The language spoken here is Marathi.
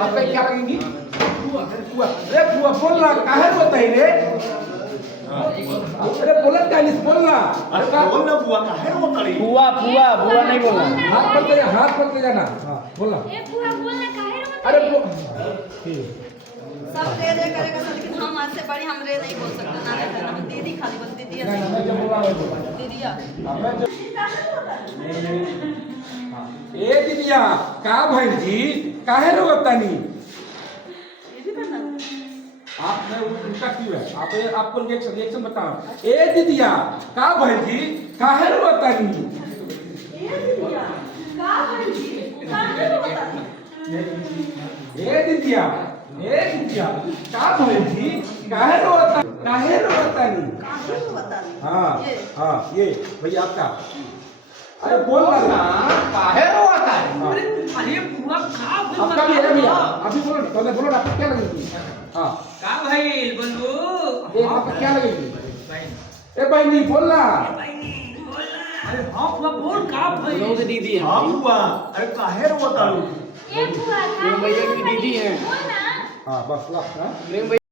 आप पे क्या लगेंगी बुआ अरे बुआ बोल ना काहे बताई रे अरे बोलत क्या नहीं बोलना अरे बोल ना बुआ काहे रोता रही बुआ नहीं बोलना। हाथ पकड़ जाना हां बोलना ए बुआ बोलना काहे रो अरे सब रे रे करेगा सब, लेकिन हम आज से बड़ी हम रे नहीं बोल सकते ना रे हम दीदी खाली बस दीदी है मैं जब बोला मैं बोला दीदिया ए दीदिया का भाई जी काहे रो बतानी दीदी करना आपने उनका क्यों है आपको रिएक्शन बताओ ए दीदिया का भाई जी काहे रो बतानी ए दीदिया का भाई जी काहे रो बतानी ए दीदिया का भाई जी काहे रो बतानी काहे रो बतानी हाँ ये भैया आपका अरे बोल ना काहे रोता है अरे बुआ का आपका भी है भैया अभी बोलो पहले बोलो ना आपको क्या लगेगी हाँ का भाई बोलू ये आपको क्या लगेगी ए बहनी बोल ना अरे हाँ बुआ बोल का भाई लोग दीदी है। हां बुआ अरे काहे रोता रू ए बुआ प्रेम भैया की दीदी है। बोल ना हाँ बस ला हाँ प्रेम